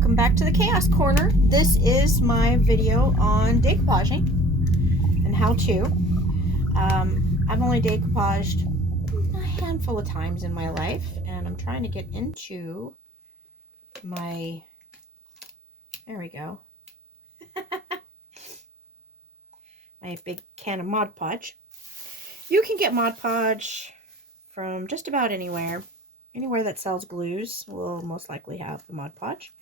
Welcome back to the Chaos Corner. This is my video on decoupaging and how to. I've only decoupaged a handful of times in my life, and I'm trying to get into my, there we go, my big can of Mod Podge. You can get Mod Podge from just about anywhere. Anywhere that sells glues will most likely have the Mod Podge.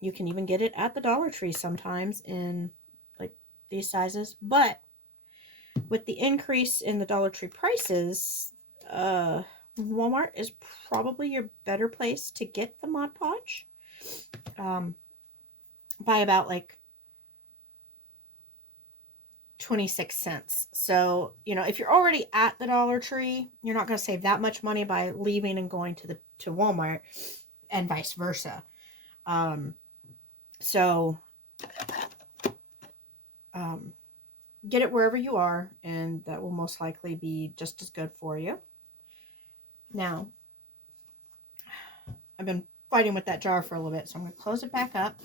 You can even get it at the Dollar Tree sometimes in like these sizes. But with the increase in the Dollar Tree prices, Walmart is probably your better place to get the Mod Podge. By about like 26 cents. So, you know, if you're already at the Dollar Tree, you're not going to save that much money by leaving and going to Walmart, and vice versa. Get it wherever you are, and that will most likely be just as good for you. Now, I've been fighting with that jar for a little bit, so I'm going to close it back up,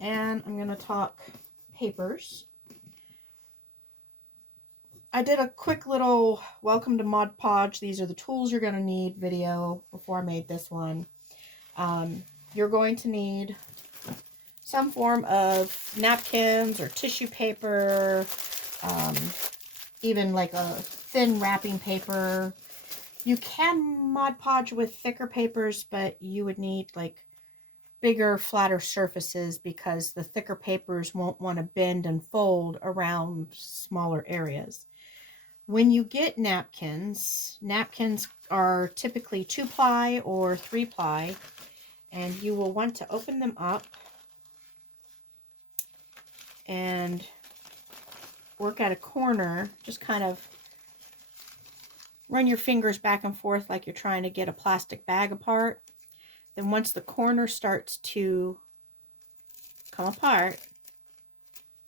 and I'm going to talk papers. I did a quick little welcome to Mod Podge, these are the tools you're going to need video before I made this one. You're going to need some form of napkins or tissue paper, even like a thin wrapping paper. You can Mod Podge with thicker papers, but you would need like bigger, flatter surfaces because the thicker papers won't want to bend and fold around smaller areas. When you get napkins are typically 2-ply or 3-ply, and you will want to open them up and work at a corner. Just kind of run your fingers back and forth like you're trying to get a plastic bag apart. Then once the corner starts to come apart,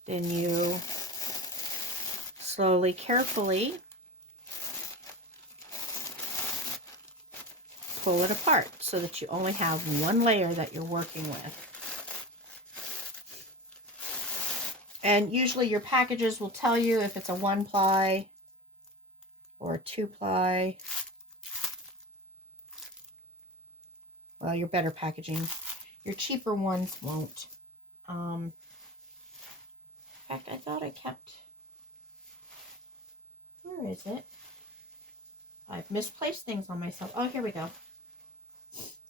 then you slowly, carefully pull it apart so that you only have one layer that you're working with. And usually your packages will tell you if it's a 1-ply or a 2-ply. Well, your better packaging. Your cheaper ones won't. In fact, I thought I kept... Where is it? I've misplaced things on myself. Oh, here we go.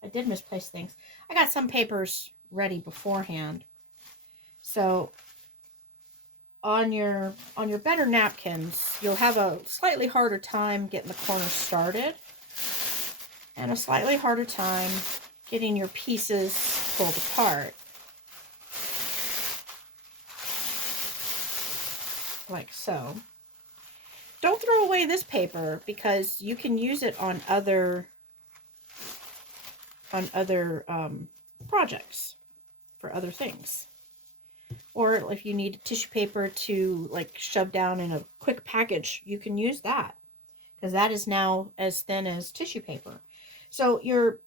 I did misplace things. I got some papers ready beforehand. So on your better napkins, you'll have a slightly harder time getting the corner started and a slightly harder time getting your pieces pulled apart. Like so. Don't throw away this paper because you can use it on other projects for other things. Or if you need tissue paper to like shove down in a quick package, you can use that because that is now as thin as tissue paper. So your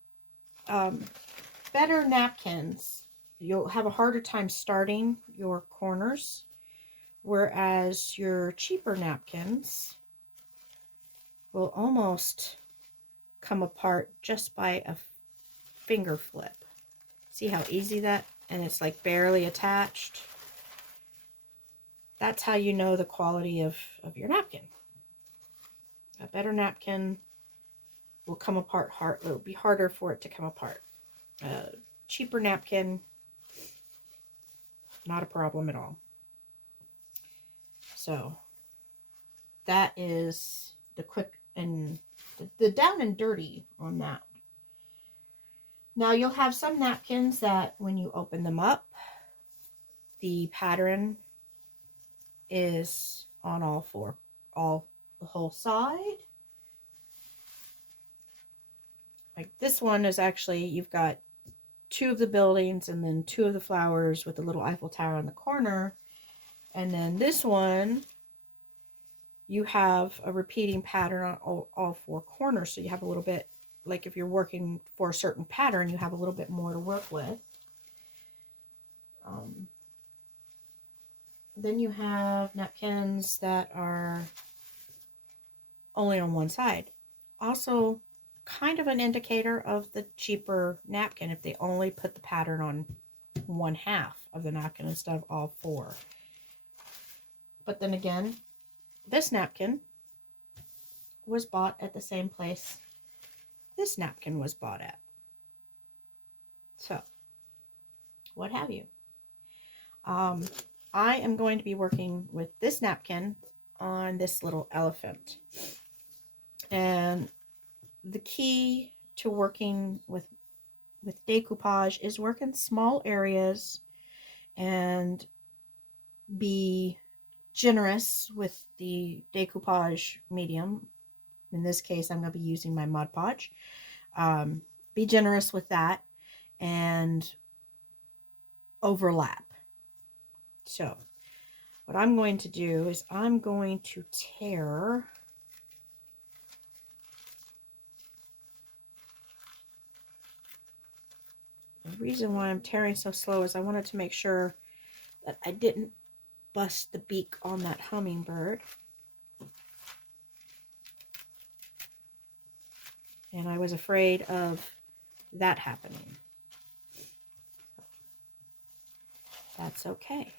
better napkins, you'll have a harder time starting your corners. Whereas your cheaper napkins will almost come apart just by a finger flip. See how easy that, and it's like barely attached. That's how you know the quality of your napkin. A better napkin will come apart hard. It'll be harder for it to come apart. A cheaper napkin, not a problem at all. So that is the quick and the down and dirty on that. Now you'll have some napkins that when you open them up, the pattern is on the whole side. Like this one is actually, you've got 2 of the buildings and then 2 of the flowers with the little Eiffel Tower on the corner. And then this one, you have a repeating pattern on all 4 corners. So you have a little bit like if you're working for a certain pattern, you have a little bit more to work with. Then you have napkins that are only on one side. Also, kind of an indicator of the cheaper napkin if they only put the pattern on one half of the napkin instead of all four. But then again, this napkin was bought at the same place this napkin was bought at. So, what have you? I am going to be working with this napkin on this little elephant. And the key to working with decoupage is work in small areas and be generous with the decoupage medium. In this case, I'm going to be using my Mod Podge. Be generous with that and overlap. So what I'm going to do is I'm going to tear the reason why I'm tearing so slow is I wanted to make sure that I didn't bust the beak on that hummingbird. And I was afraid of that happening. That's okay.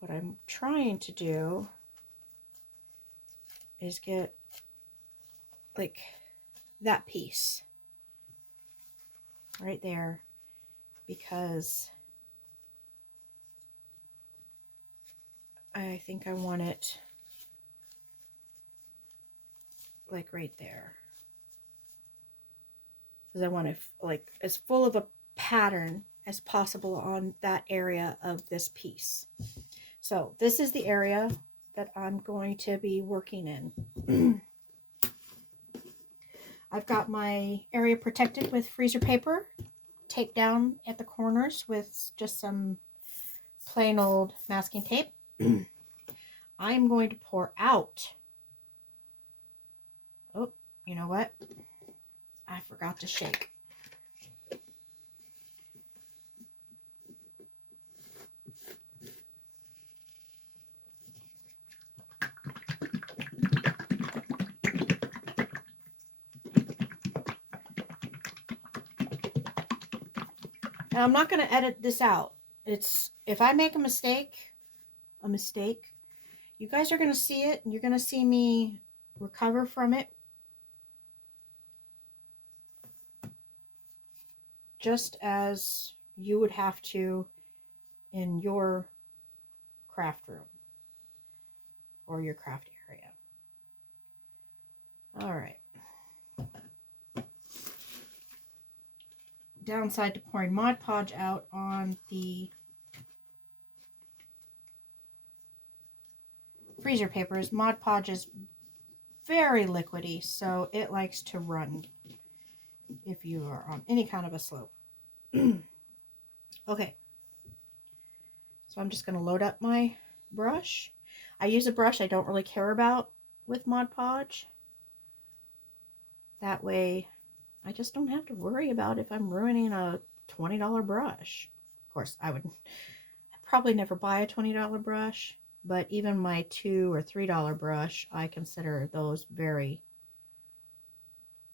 What I'm trying to do is get like that piece right there, because I think I want it like right there, because I want it like as full of a pattern as possible on that area of this piece. So this is the area that I'm going to be working in. I've got my area protected with freezer paper, taped down at the corners with just some plain old masking tape. I'm going to pour out. Oh, you know what? I forgot to shake. Now, I'm not going to edit this out. It's, if I make a mistake, you guys are going to see it, and you're going to see me recover from it just as you would have to in your craft room or your craft area. All right. Downside to pouring Mod Podge out on the freezer paper is Mod Podge is very liquidy, so it likes to run if you are on any kind of a slope. Okay, so I'm just going to load up my brush. I use a brush I don't really care about with Mod Podge. That way I just don't have to worry about if I'm ruining a $20 brush. Of course, I'd probably never buy a $20 brush, but even my $2 or $3 brush, I consider those very,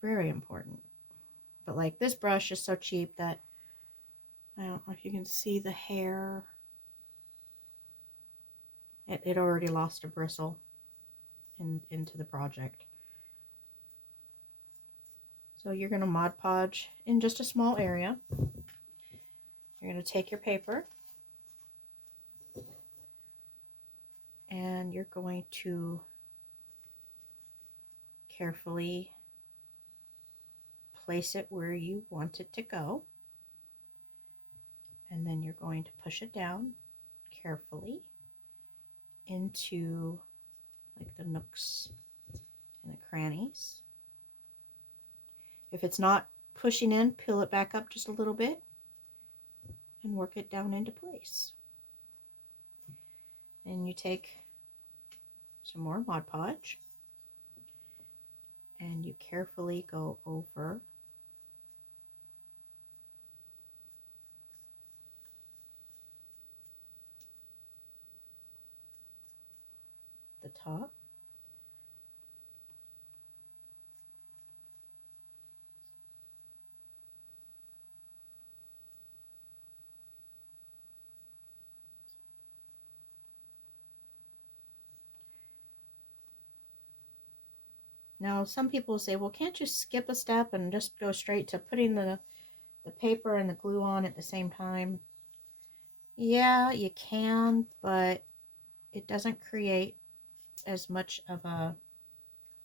very important. But like this brush is so cheap that I don't know if you can see the hair. It already lost a bristle into the project. So you're going to Mod Podge in just a small area. You're going to take your paper and you're going to carefully place it where you want it to go. And then you're going to push it down carefully into like the nooks and the crannies. If it's not pushing in, peel it back up just a little bit and work it down into place. And you take some more Mod Podge and you carefully go over the top. Now, some people say, well, can't you skip a step and just go straight to putting the paper and the glue on at the same time? Yeah, you can, but it doesn't create as much of a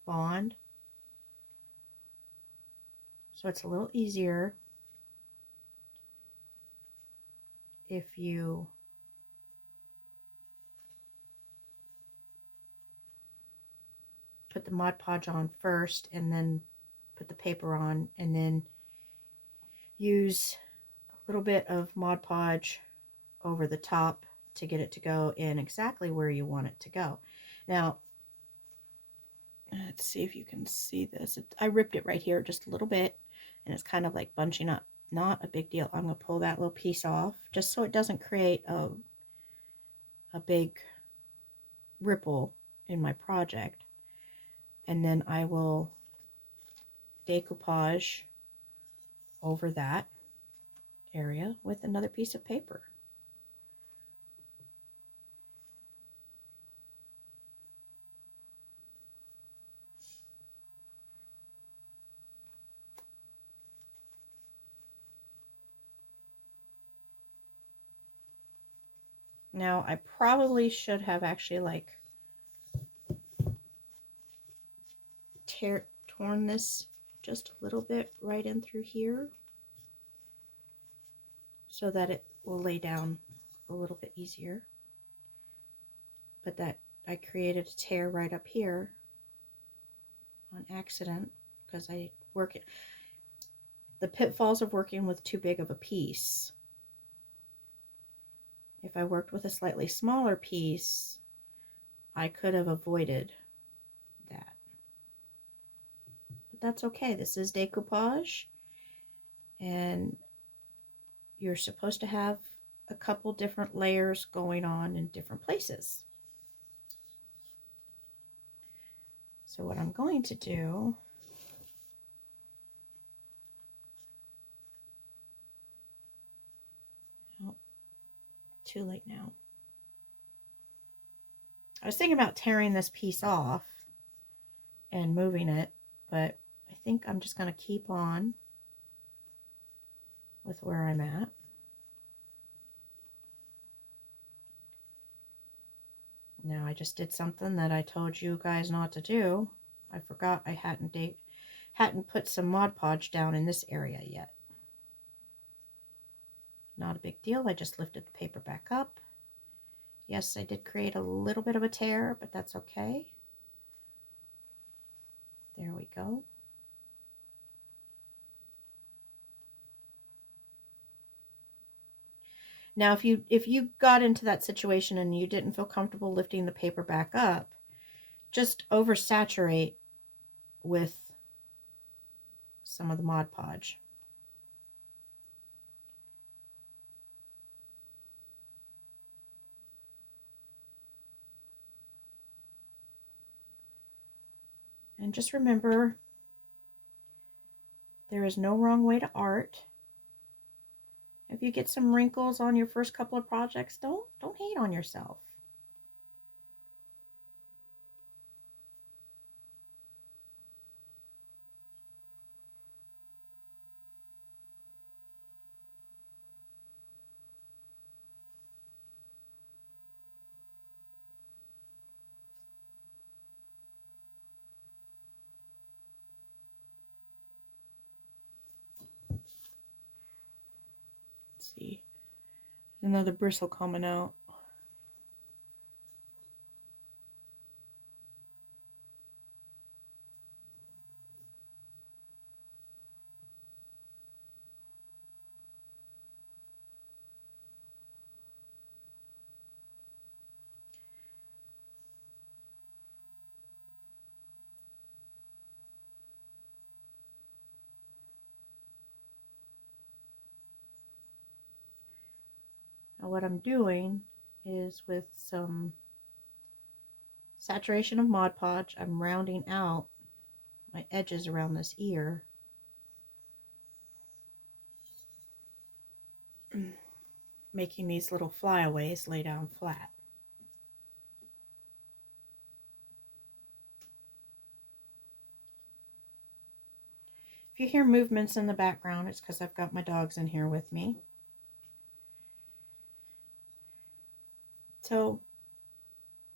bond. So it's a little easier if you put the Mod Podge on first and then put the paper on, and then use a little bit of Mod Podge over the top to get it to go in exactly where you want it to go. Now, let's see if you can see this. I ripped it right here just a little bit, and it's kind of like bunching up. Not a big deal. I'm going to pull that little piece off just so it doesn't create a big ripple in my project. And then I will decoupage over that area with another piece of paper. Now, I probably should have actually like torn this just a little bit right in through here so that it will lay down a little bit easier. But that I created a tear right up here on accident because I work it. The pitfalls of working with too big of a piece. If I worked with a slightly smaller piece, I could have avoided that. But that's okay. This is decoupage, and you're supposed to have a couple different layers going on in different places. So what I'm going to do, oh, too late now. I was thinking about tearing this piece off and moving it, but I think I'm just going to keep on with where I'm at. Now I just did something that I told you guys not to do. I forgot I hadn't put some Mod Podge down in this area yet. Not a big deal. I just lifted the paper back up. Yes, I did create a little bit of a tear, but that's okay. There we go. Now, if you got into that situation and you didn't feel comfortable lifting the paper back up, just oversaturate with some of the Mod Podge. And just remember, there is no wrong way to art. If you get some wrinkles on your first couple of projects, don't hate on yourself. Let's see. Another bristle coming out. Now what I'm doing is with some saturation of Mod Podge, I'm rounding out my edges around this ear. Making these little flyaways lay down flat. If you hear movements in the background, it's because I've got my dogs in here with me. So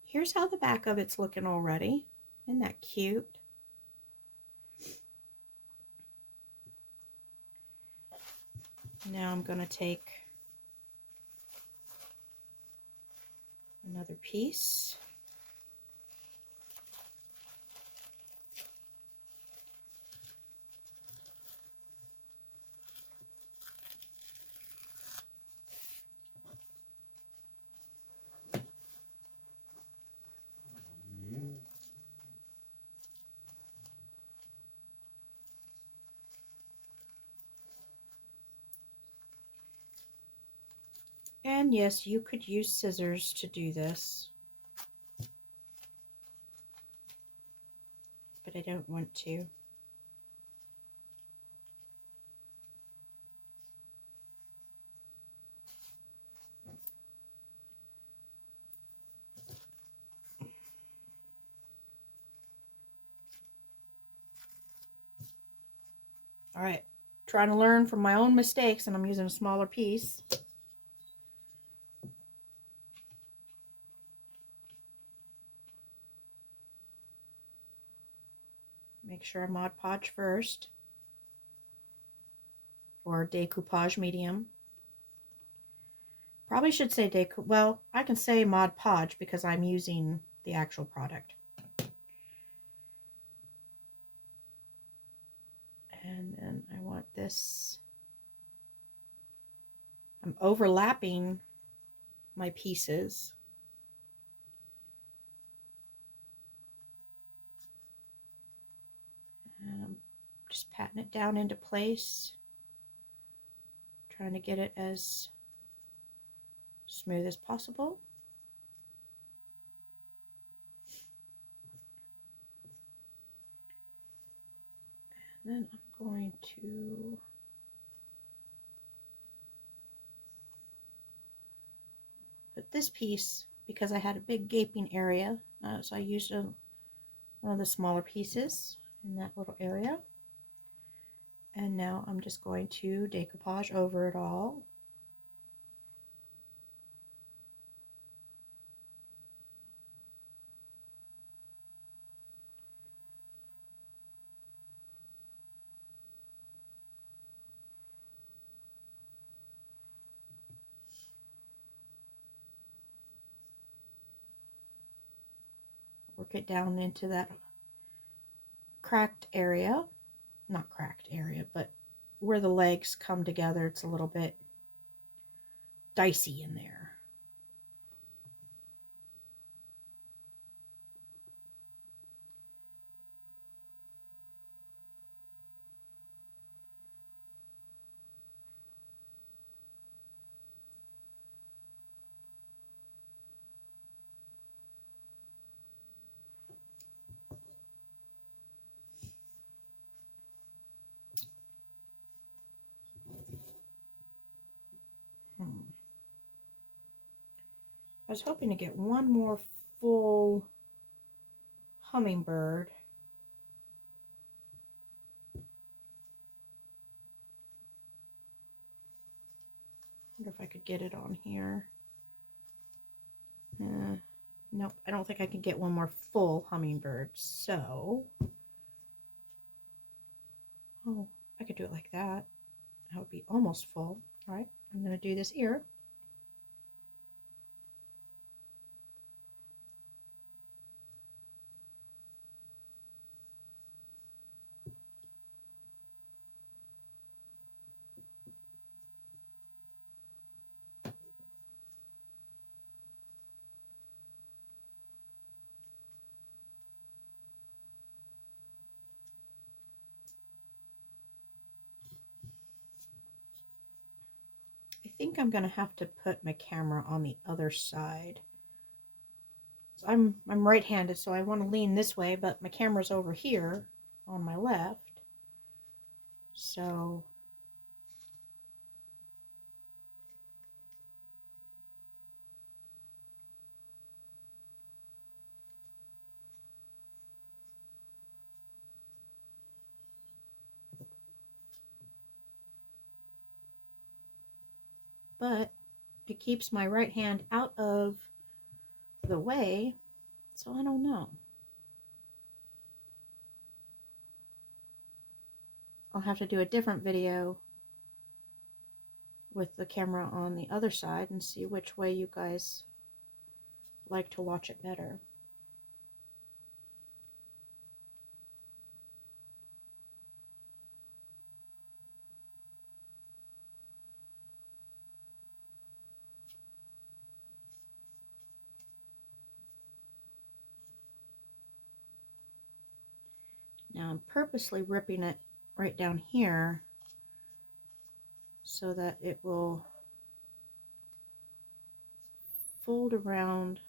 here's how the back of it's looking already. Isn't that cute? Now I'm going to take another piece. And yes, you could use scissors to do this, but I don't want to. All right, trying to learn from my own mistakes, and I'm using a smaller piece. Make sure I Mod Podge first, or Decoupage medium. Probably should say well, I can say Mod Podge because I'm using the actual product. And then I want this, I'm overlapping my pieces. And I'm just patting it down into place, trying to get it as smooth as possible. And then I'm going to put this piece, because I had a big gaping area, so I used one of the smaller pieces in that little area. And now I'm just going to decoupage over it all. Work it down into that cracked area. Not cracked area, but where the legs come together, it's a little bit dicey in there. I was hoping to get one more full hummingbird. I wonder if I could get it on here. Nope, I don't think I can get one more full hummingbird, so... Oh, I could do it like that. That would be almost full. All right, I'm going to do this ear. I think I'm going to have to put my camera on the other side. So I'm right-handed, so I want to lean this way, but my camera's over here on my left. So but it keeps my right hand out of the way, so I don't know. I'll have to do a different video with the camera on the other side and see which way you guys like to watch it better. Now I'm purposely ripping it right down here so that it will fold around.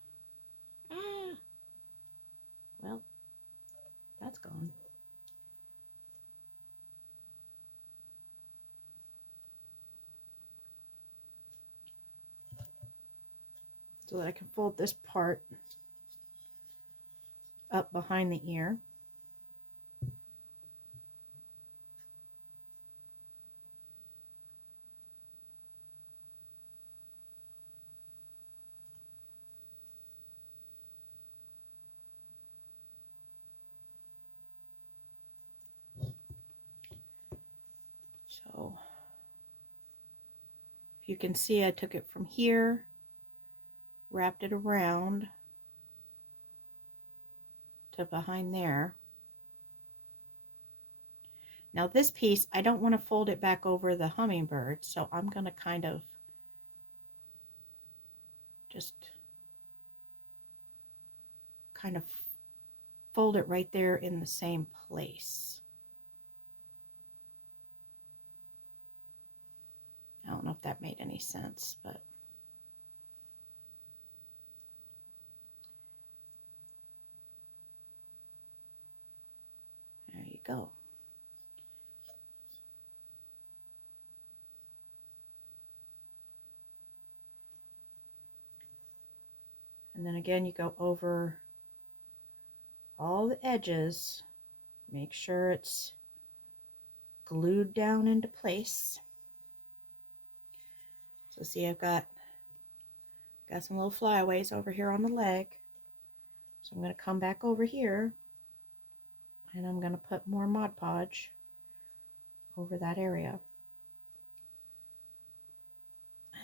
Well, that's gone. So that I can fold this part up behind the ear. So if you can see, I took it from here, wrapped it around to behind there. Now this piece, I don't want to fold it back over the hummingbird, so I'm going to kind of just fold it right there in the same place. I don't know if that made any sense, but there you go. And then again, you go over all the edges, make sure it's glued down into place. So see, I've got some little flyaways over here on the leg. So I'm going to come back over here and I'm going to put more Mod Podge over that area.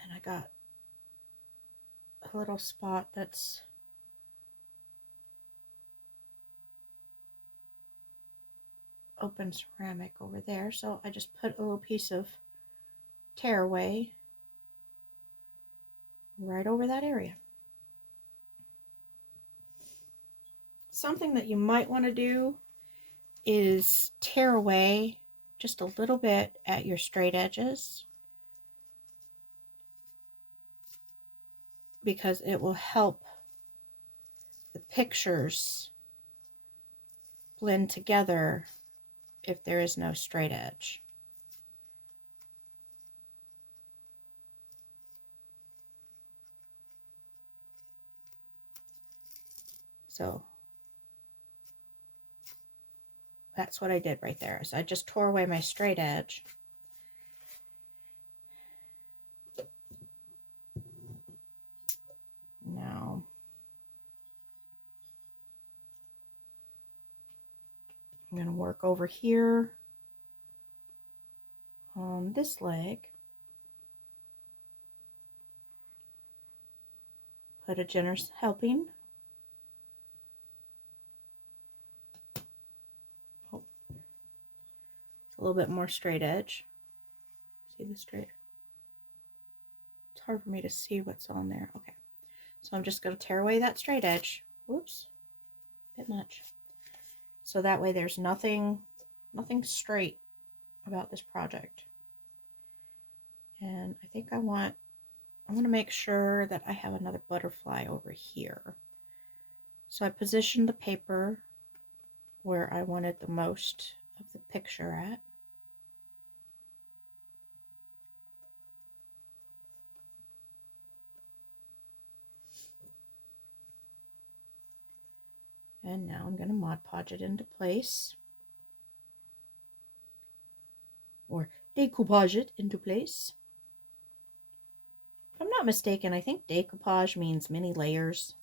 And I got a little spot that's open ceramic over there, so I just put a little piece of tearaway right over that area. Something that you might want to do is tear away just a little bit at your straight edges, because it will help the pictures blend together if there is no straight edge. So that's what I did right there. So I just tore away my straight edge. Now I'm going to work over here on this leg. Put a generous helping. Oh, it's a little bit more straight edge. See the straight? It's hard for me to see what's on there. Okay, so I'm just going to tear away that straight edge. Whoops, a bit much. So that way there's nothing straight about this project. And I think I want I want to make sure that I have another butterfly over here. So I positioned the paper where I wanted the most of the picture at. And now I'm going to Mod Podge it into place. Or decoupage it into place. If I'm not mistaken, I think decoupage means many layers.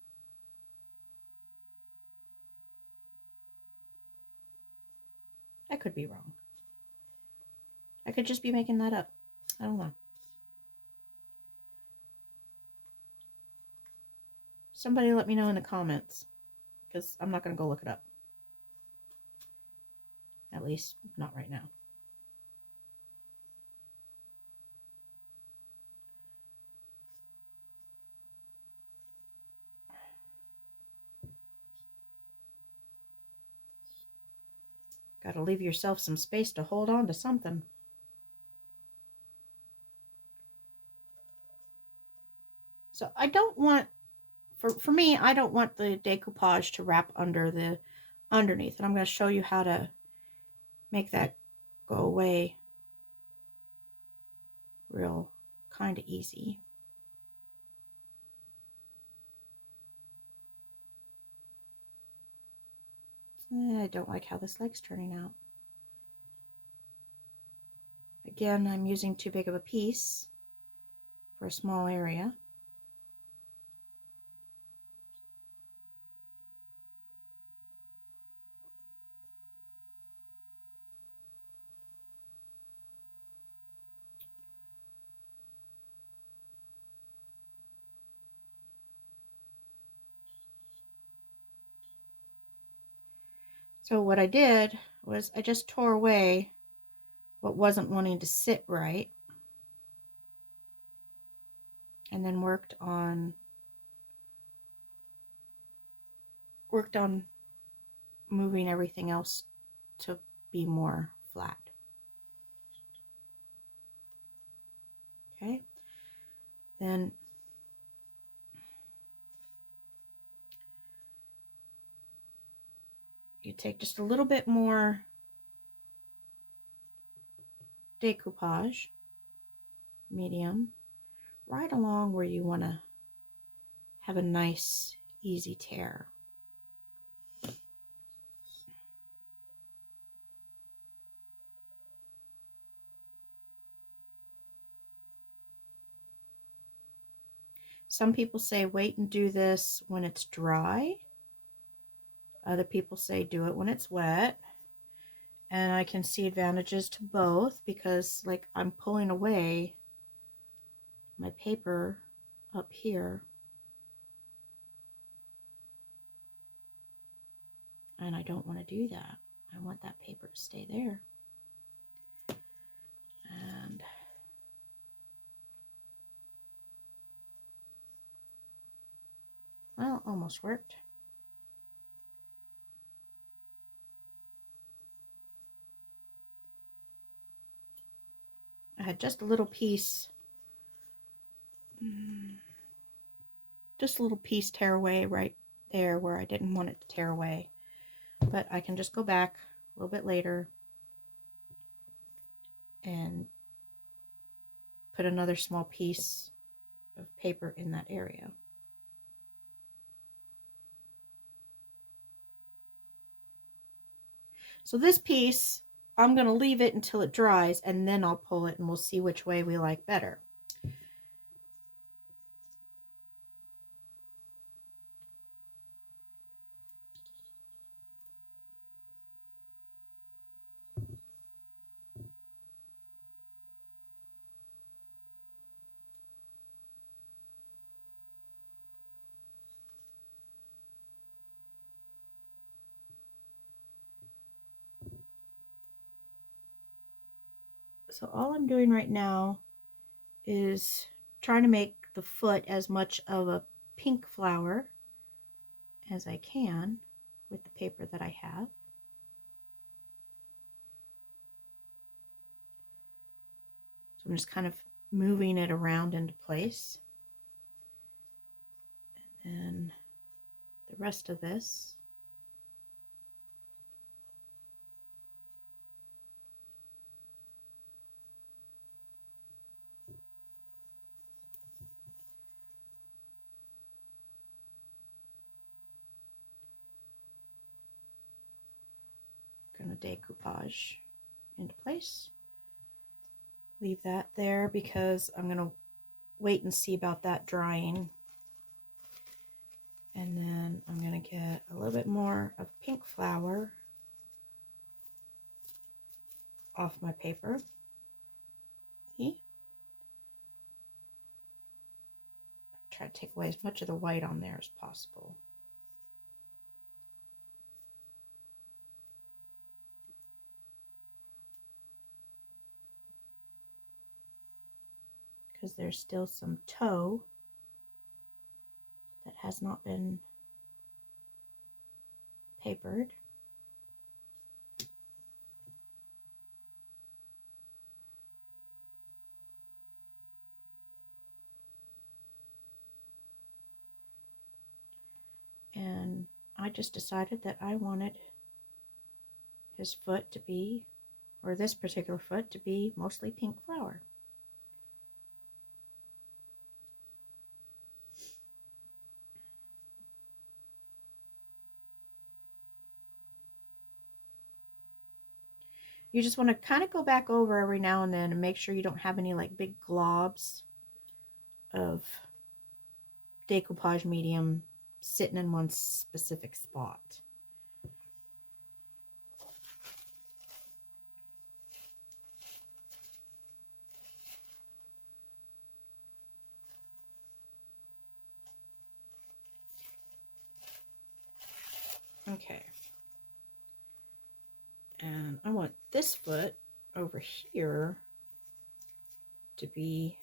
I could be wrong. I could just be making that up. I don't know. Somebody let me know in the comments, because I'm not going to go look it up. At least, not right now. Gotta leave yourself some space to hold on to something. So I don't want, for me, I don't want the decoupage to wrap under the underneath. And I'm going to show you how to make that go away real kind of easy. I don't like how this leg's turning out. Again, I'm using too big of a piece for a small area. So what I did was I just tore away what wasn't wanting to sit right, and then worked on moving everything else to be more flat. Okay, then you take just a little bit more decoupage, medium, right along where you want to have a nice, easy tear. Some people say wait and do this when it's dry. Other people say do it when it's wet. And I can see advantages to both, because like I'm pulling away my paper up here, and I don't want to do that. I want that paper to stay there. And well, almost worked. I had just a little piece, just a little piece tear away right there where I didn't want it to tear away. But I can just go back a little bit later and put another small piece of paper in that area. So this piece, I'm going to leave it until it dries, and then I'll pull it and we'll see which way we like better. So all I'm doing right now is trying to make the foot as much of a pink flower as I can with the paper that I have. So I'm just kind of moving it around into place. And the rest of this going to decoupage into place. Leave that there because I'm going to wait and see about that drying. And then I'm going to get a little bit more of pink flower off my paper. See? Try to take away as much of the white on there as possible. Because there's still some toe that has not been papered. And I just decided that I wanted his foot to be, or this particular foot to be, mostly pink flower. You just want to kind of go back over every now and then and make sure you don't have any like big globs of decoupage medium sitting in one specific spot. Okay. And I want this foot over here to be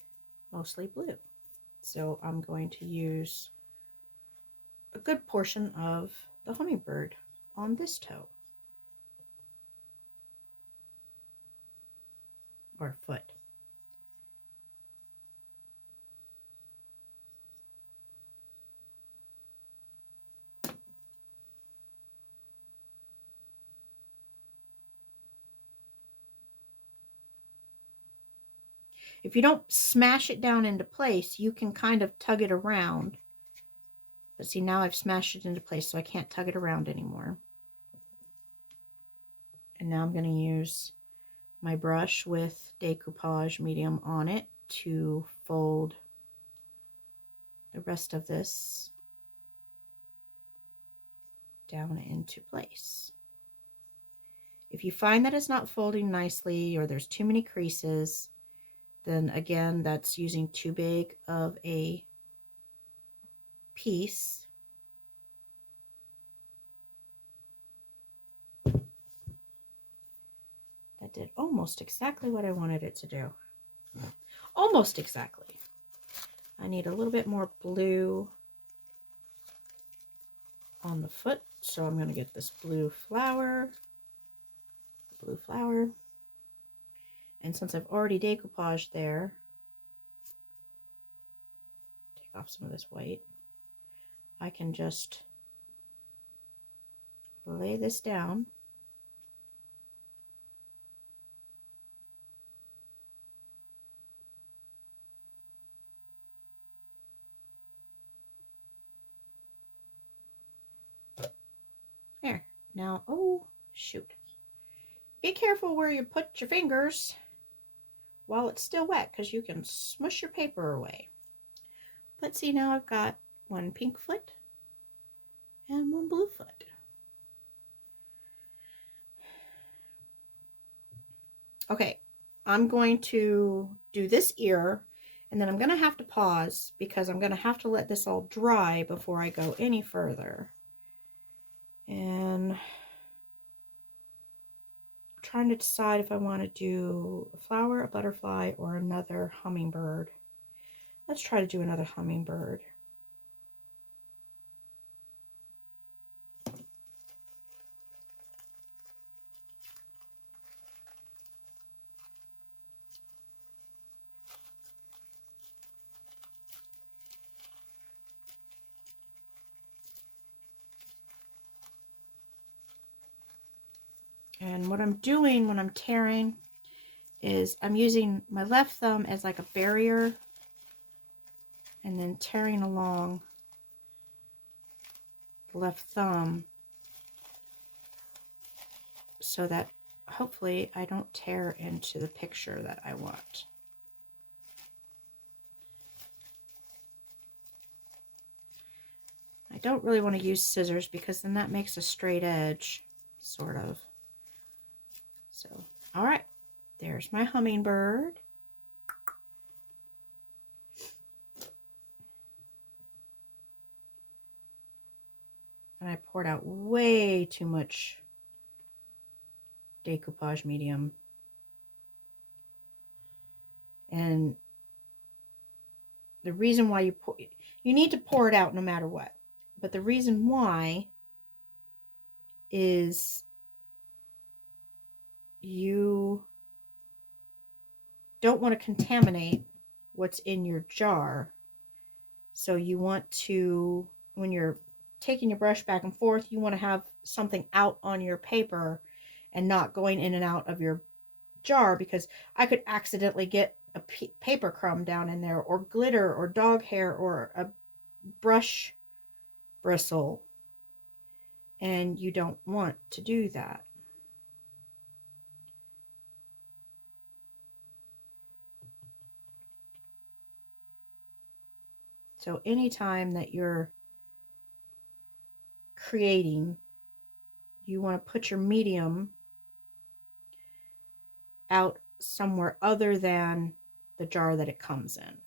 mostly blue. So I'm going to use a good portion of the hummingbird on this toe. Or foot. If you don't smash it down into place, you can kind of tug it around. But see, now I've smashed it into place, so I can't tug it around anymore. And now I'm going to use my brush with decoupage medium on it to fold the rest of this down into place. If you find that it's not folding nicely or there's too many creases, then again, that's using too big of a piece. That did almost exactly what I wanted it to do. Almost exactly. I need a little bit more blue on the foot, so I'm going to get this blue flower. And since I've already decoupaged there, take off some of this white, I can just lay this down. There. Now, oh, shoot. Be careful where you put your fingers while it's still wet, because you can smush your paper away. But see, now I've got one pink foot and one blue foot. Okay, I'm going to do this ear, and then I'm going to have to pause because I'm going to have to let this all dry before I go any further. And I'm trying to decide if I want to do a flower, a butterfly, or another hummingbird. Let's try to do another hummingbird. And what I'm doing when I'm tearing is I'm using my left thumb as like a barrier and then tearing along the left thumb so that hopefully I don't tear into the picture that I want. I don't really want to use scissors because then that makes a straight edge, sort of. So, all right, there's my hummingbird. And I poured out way too much decoupage medium. And the reason why you need to pour it out no matter what. But the reason why is you don't want to contaminate what's in your jar. So you want to, when you're taking your brush back and forth, you want to have something out on your paper and not going in and out of your jar, because I could accidentally get a paper crumb down in there, or glitter, or dog hair, or a brush bristle, and you don't want to do that. So anytime that you're creating, you want to put your medium out somewhere other than the jar that it comes in.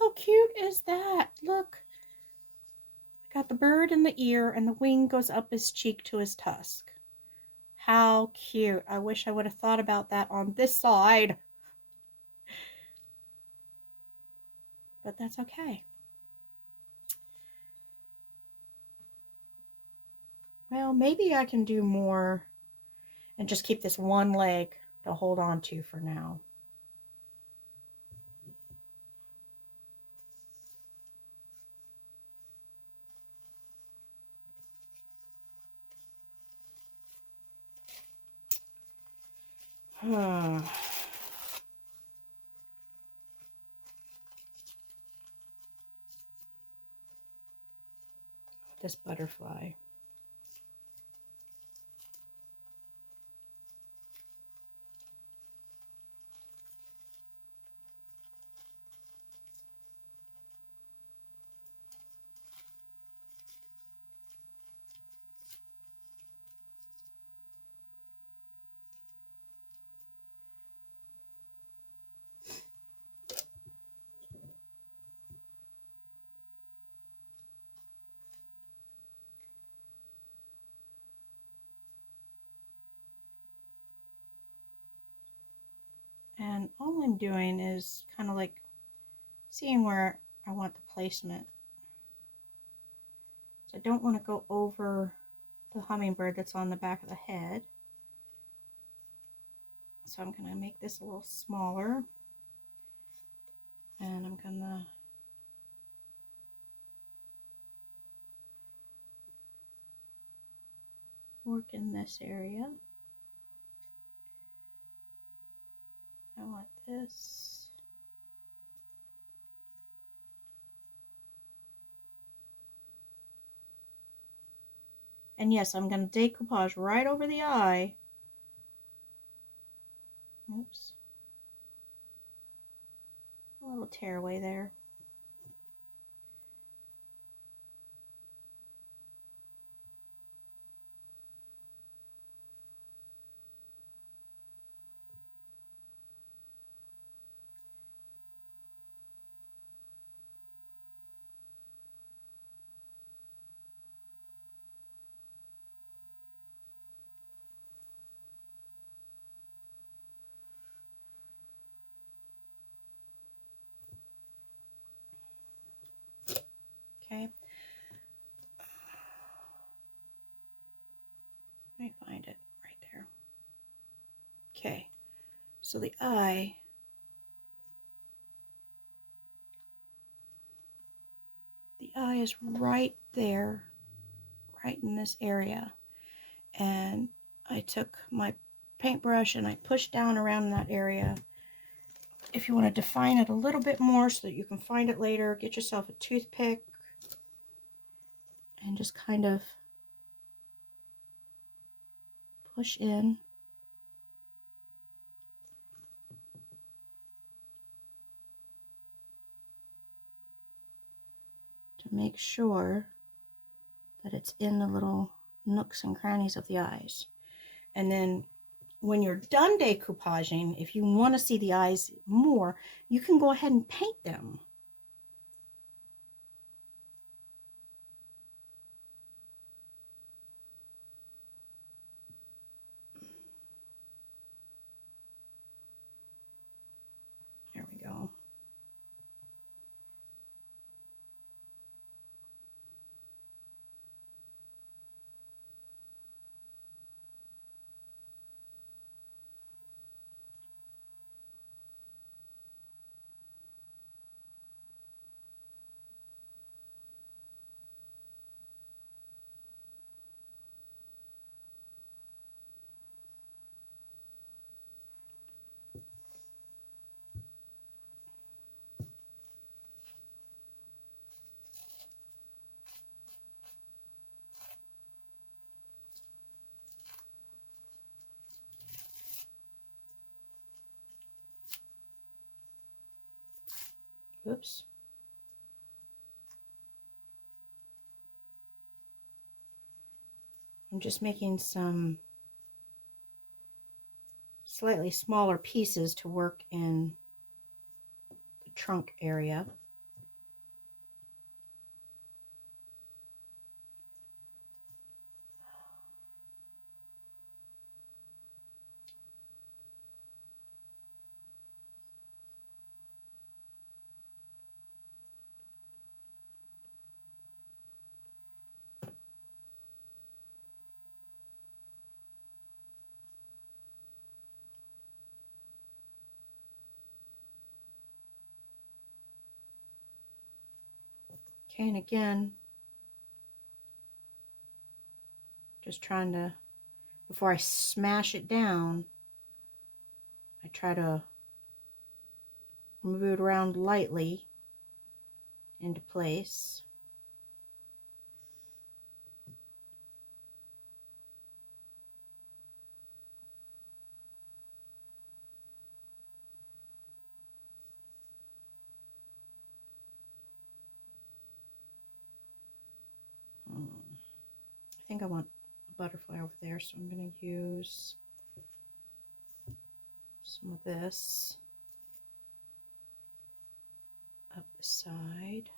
How cute is that? Look. I got the bird in the ear, and the wing goes up his cheek to his tusk. How cute. I wish I would have thought about that on this side. But that's okay. Well, maybe I can do more and just keep this one leg to hold on to for now. This butterfly. And all I'm doing is kind of like seeing where I want the placement. So I don't want to go over the hummingbird that's on the back of the head. So I'm going to make this a little smaller. And I'm going to work in this area. I want this. And yes, I'm going to decoupage right over the eye. Oops. A little tearaway there. So the eye is right there, right in this area. And I took my paintbrush and I pushed down around that area. If you want to define it a little bit more so that you can find it later, get yourself a toothpick and just kind of push in. To make sure that it's in the little nooks and crannies of the eyes. And then when you're done decoupaging, if you want to see the eyes more, you can go ahead and paint them. There we go. Oops. I'm just making some slightly smaller pieces to work in the trunk area. Okay, and again, just trying to, before I smash it down, I try to move it around lightly into place. I think I want a butterfly over there, so I'm going to use some of this up the side.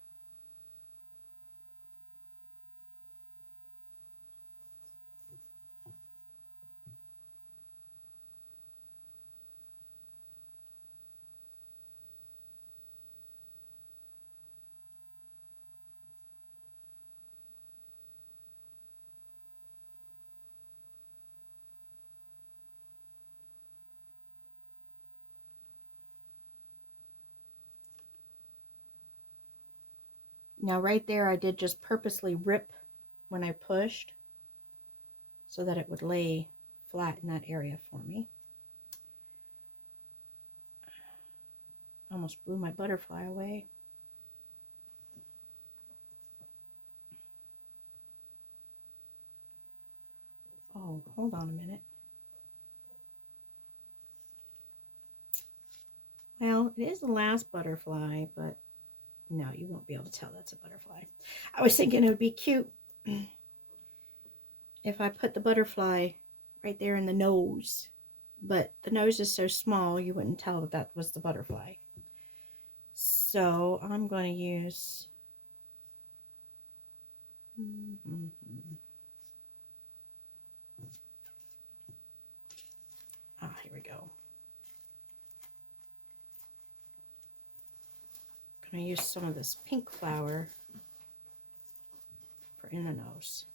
Now right there I did just purposely rip when I pushed so that it would lay flat in that area for me. Almost blew my butterfly away. Oh, hold on a minute. Well, it is the last butterfly, but no, you won't be able to tell that's a butterfly. I was thinking it would be cute if I put the butterfly right there in the nose, but the nose is so small you wouldn't tell that that was the butterfly. So I'm going to use here we go. I'm going to use some of this pink flower for in the nose.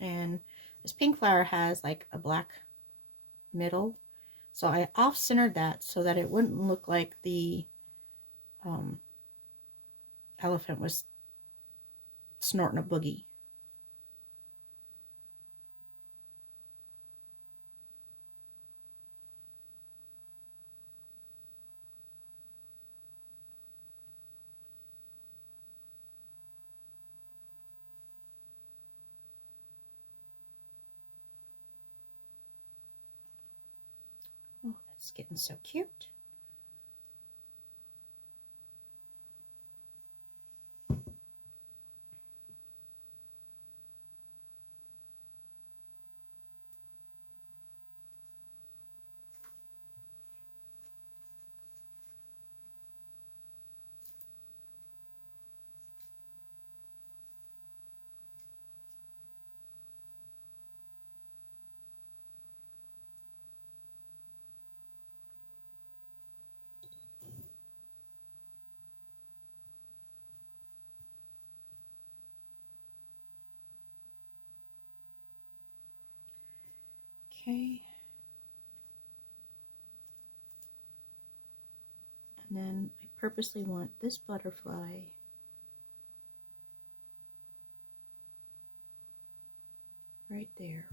And this pink flower has like a black middle. So I off-centered that so that it wouldn't look like the elephant was snorting a boogie. Oh, that's getting so cute. Okay. And then I purposely want this butterfly right there.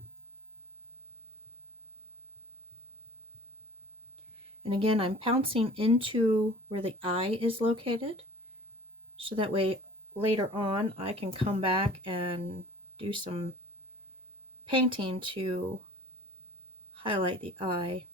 And again, I'm pouncing into where the eye is located, so that way later on I can come back and do some painting to highlight the eye.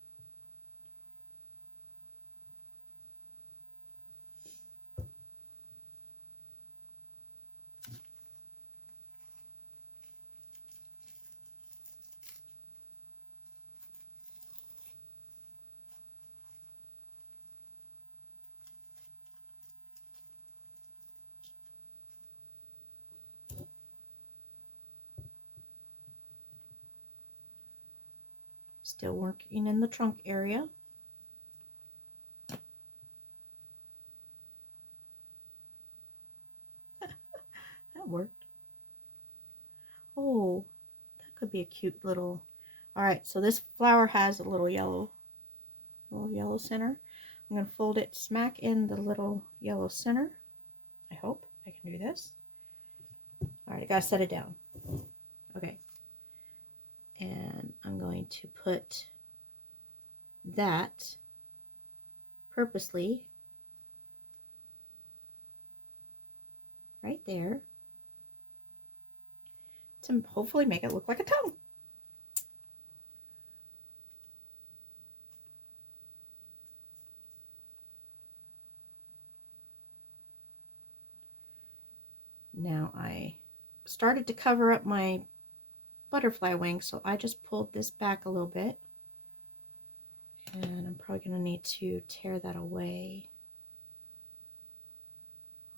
Still working in the trunk area. That worked. Oh, that could be a cute little... Alright, so this flower has a little yellow center. I'm going to fold it smack in the little yellow center. I hope I can do this. Alright, I gotta set it down. Okay. And I'm going to put that purposely right there to hopefully make it look like a tongue. Now I started to cover up my butterfly wing, so I just pulled this back a little bit, and I'm probably going to need to tear that away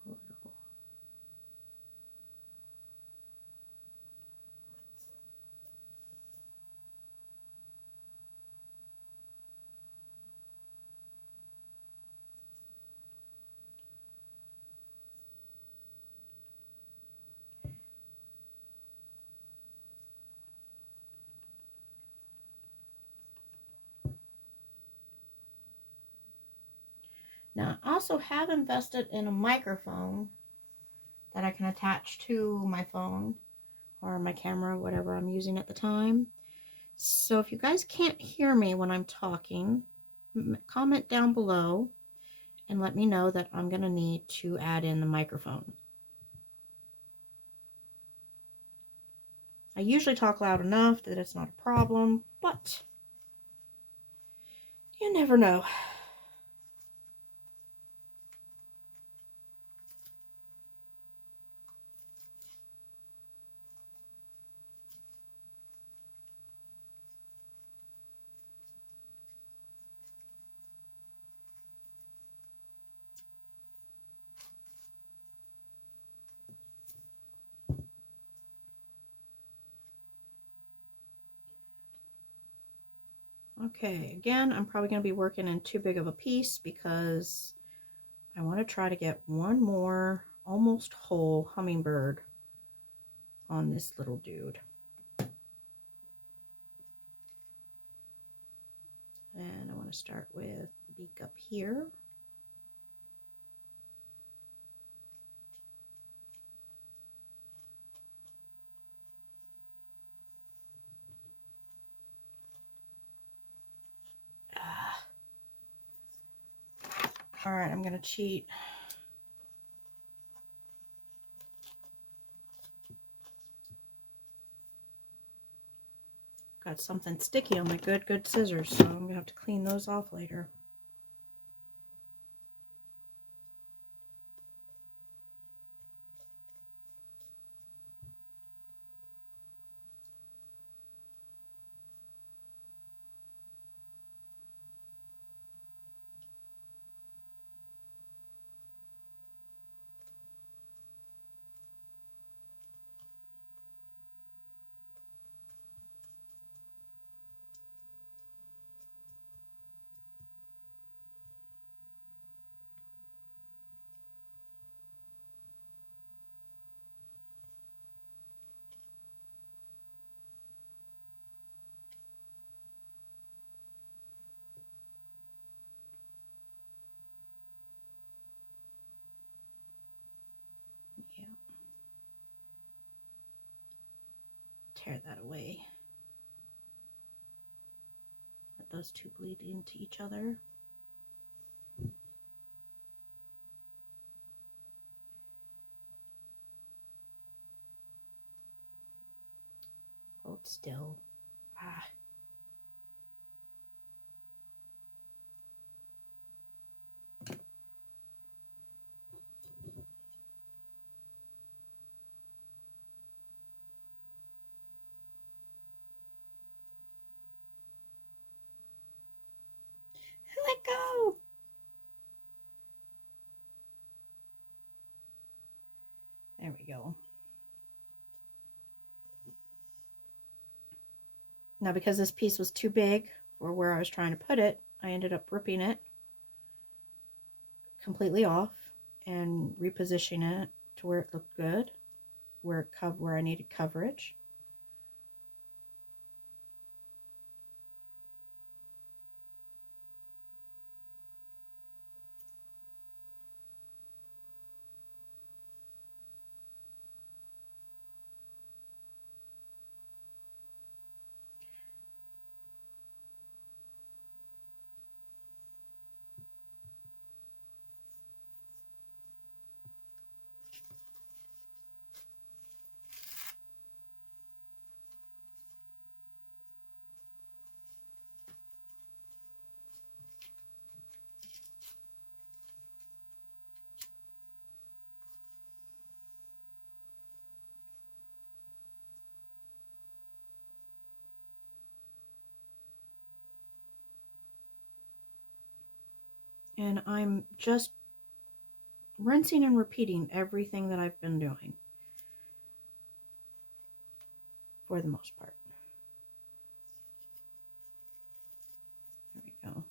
a little. Now I also have invested in a microphone that I can attach to my phone or my camera, whatever I'm using at the time. So if you guys can't hear me when I'm talking, comment down below and let me know that I'm going to need to add in the microphone. I usually talk loud enough that it's not a problem, but you never know. Okay, again, I'm probably going to be working in too big of a piece because I want to try to get one more almost whole hummingbird on this little dude. And I want to start with the beak up here. All right, I'm going to cheat. Got something sticky on my good scissors, so I'm going to have to clean those off later. Yeah. Tear that away. Let those two bleed into each other. Hold still. Ah. Let go. There we go. Now, because this piece was too big for where I was trying to put it, I ended up ripping it completely off and repositioning it to where it looked good, where I needed coverage. And I'm just rinsing and repeating everything that I've been doing for the most part. There we go.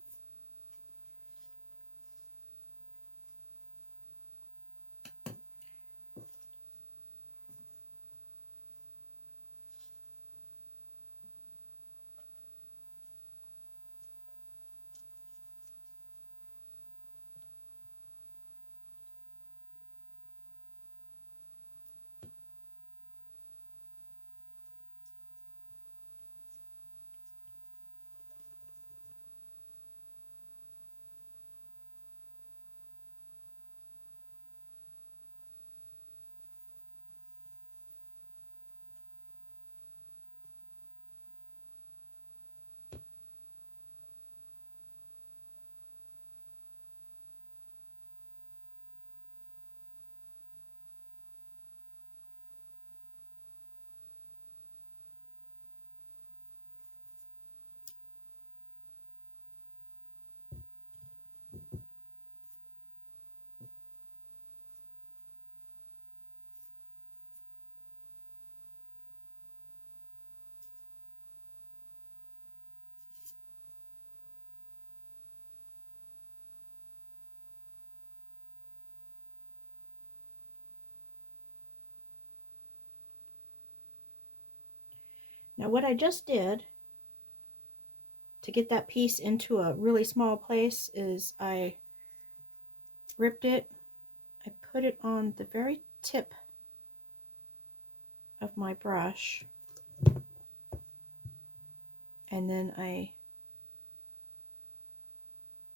Now what I just did to get that piece into a really small place is I ripped it, I put it on the very tip of my brush, and then I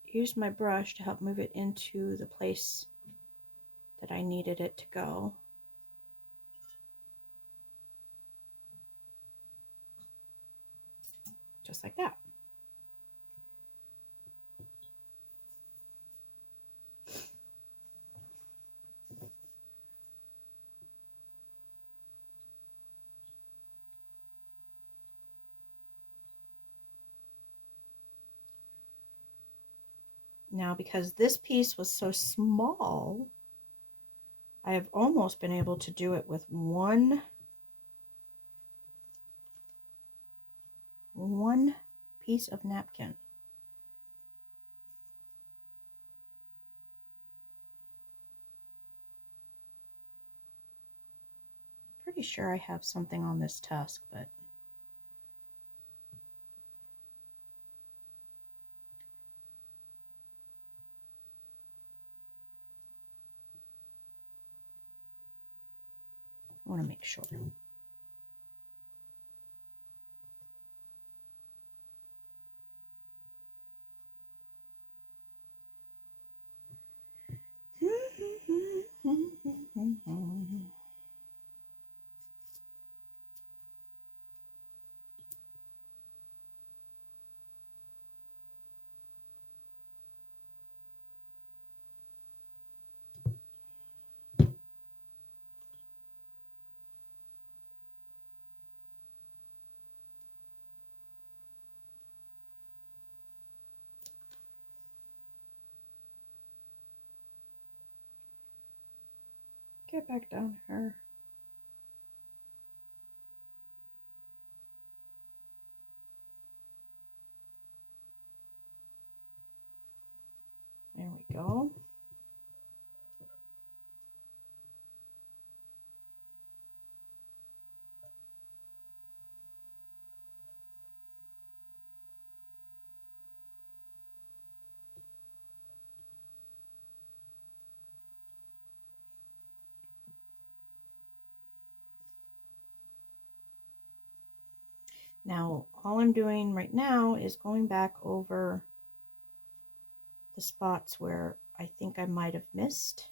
used my brush to help move it into the place that I needed it to go. Just like that. Now, because this piece was so small, I have almost been able to do it with one piece of napkin. Pretty sure I have something on this tusk, but I want to make sure. Get back down here. There we go. Now, all I'm doing right now is going back over the spots where I think I might have missed.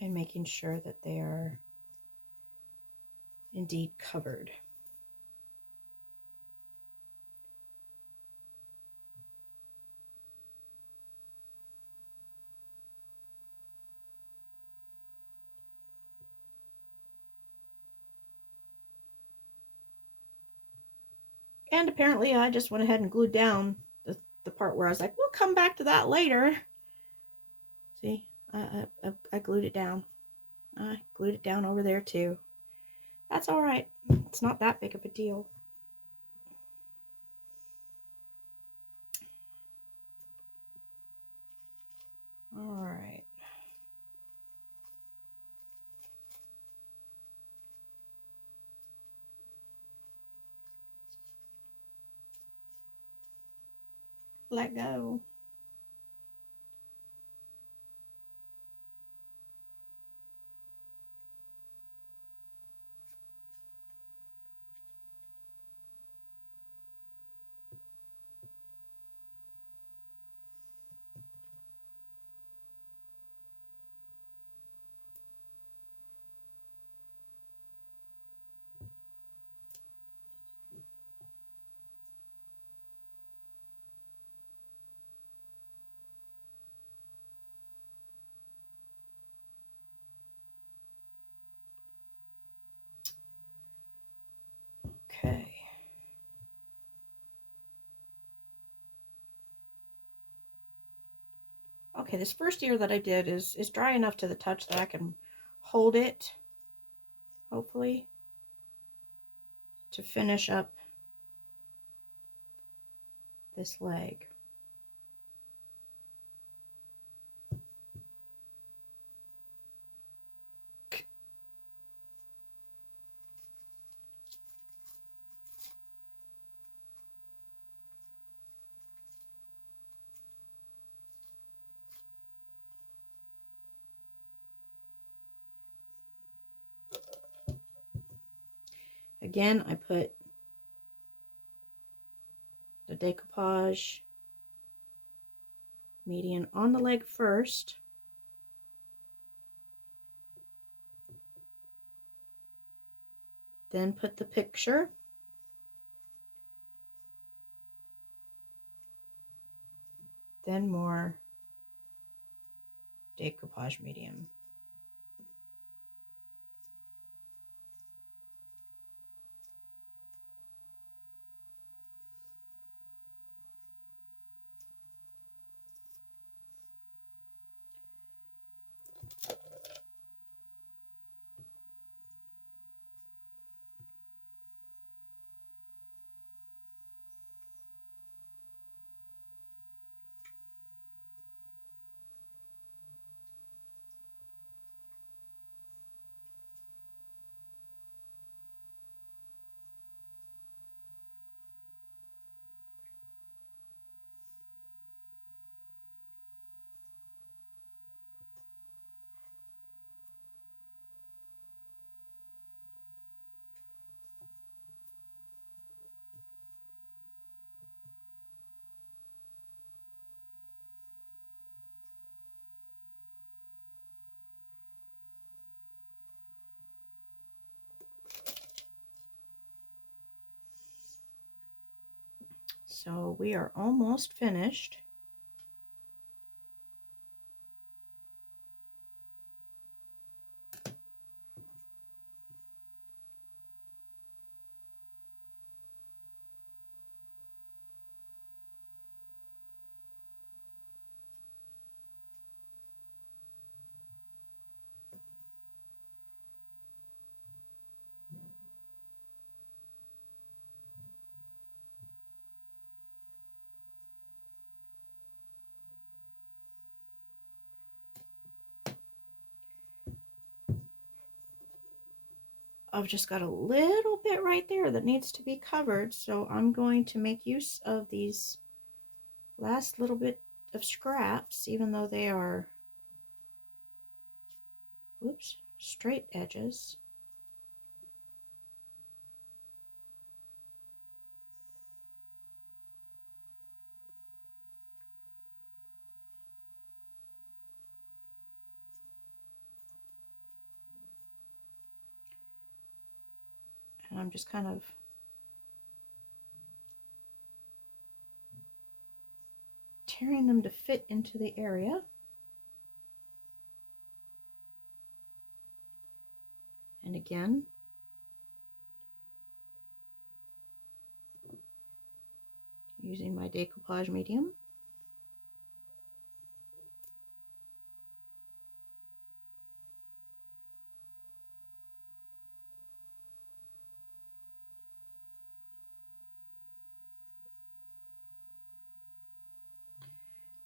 And making sure that they are indeed covered. And apparently I just went ahead and glued down the part where I was like, we'll come back to that later. See, I glued it down. I glued it down over there too. That's all right. It's not that big of a deal. All right. Let go. Okay. Okay, this first ear that I did is dry enough to the touch that I can hold it, hopefully, to finish up this leg. Again, I put the decoupage median on the leg first. Then put the picture. Then more decoupage medium. So we are almost finished. I've just got a little bit right there that needs to be covered, so I'm going to make use of these last little bit of scraps, even though they are, whoops, straight edges. And I'm just kind of tearing them to fit into the area. And again, using my decoupage medium.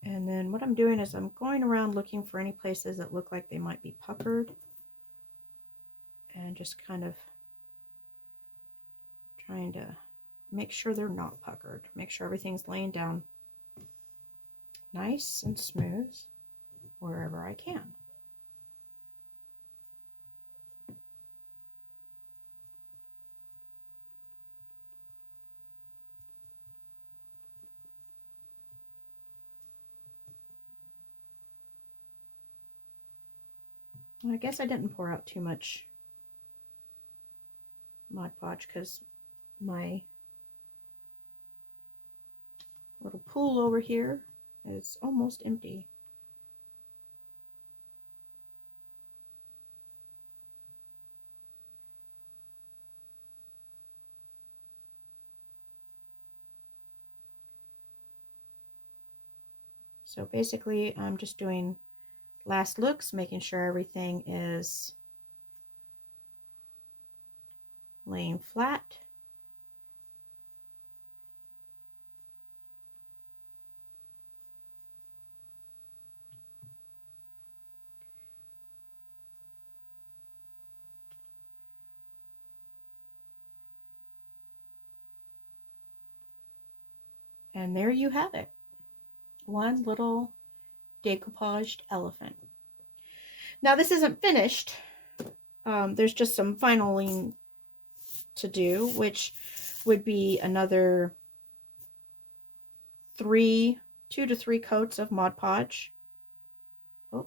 And then what I'm doing is I'm going around looking for any places that look like they might be puckered, and just kind of trying to make sure they're not puckered. Make sure everything's laying down nice and smooth wherever I can. I guess I didn't pour out too much Mod Podge because my little pool over here is almost empty. So basically I'm just doing last looks, making sure everything is laying flat. And there you have it. One little decoupaged elephant. Now this isn't finished. There's just some filing to do, which would be another 2 to 3 coats of Mod Podge. Oh,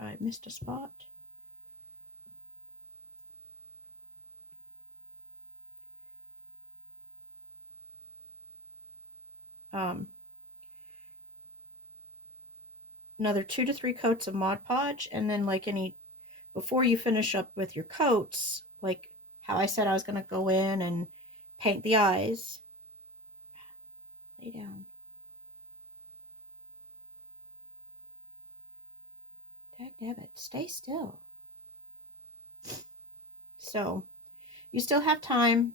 I missed a spot. Another 2 to 3 coats of Mod Podge, and then like before you finish up with your coats, like how I said I was going to go in and paint the eyes. Lay down. Dagnabbit, stay still. So you still have time,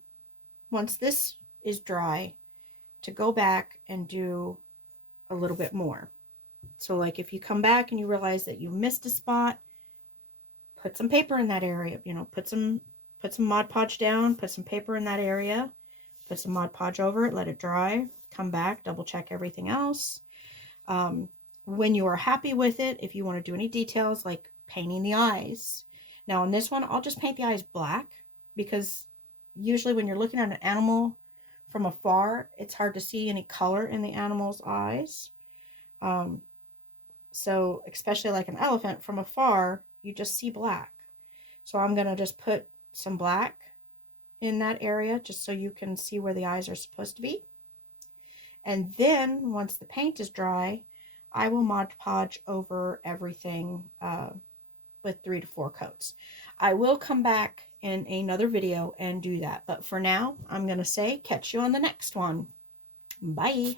once this is dry, to go back and do a little bit more. So like if you come back and you realize that you missed a spot, put some paper in that area, you know, put some Mod Podge down, put some paper in that area, put some Mod Podge over it, let it dry, come back, double check everything else. When you are happy with it, if you want to do any details like painting the eyes. Now on this one, I'll just paint the eyes black, because usually when you're looking at an animal from afar, it's hard to see any color in the animal's eyes. So especially like an elephant from afar, you just see black. So I'm going to just put some black in that area just so you can see where the eyes are supposed to be. And then once the paint is dry, I will Mod Podge over everything with 3 to 4 coats. I will come back in another video and do that. But for now, I'm going to say catch you on the next one. Bye.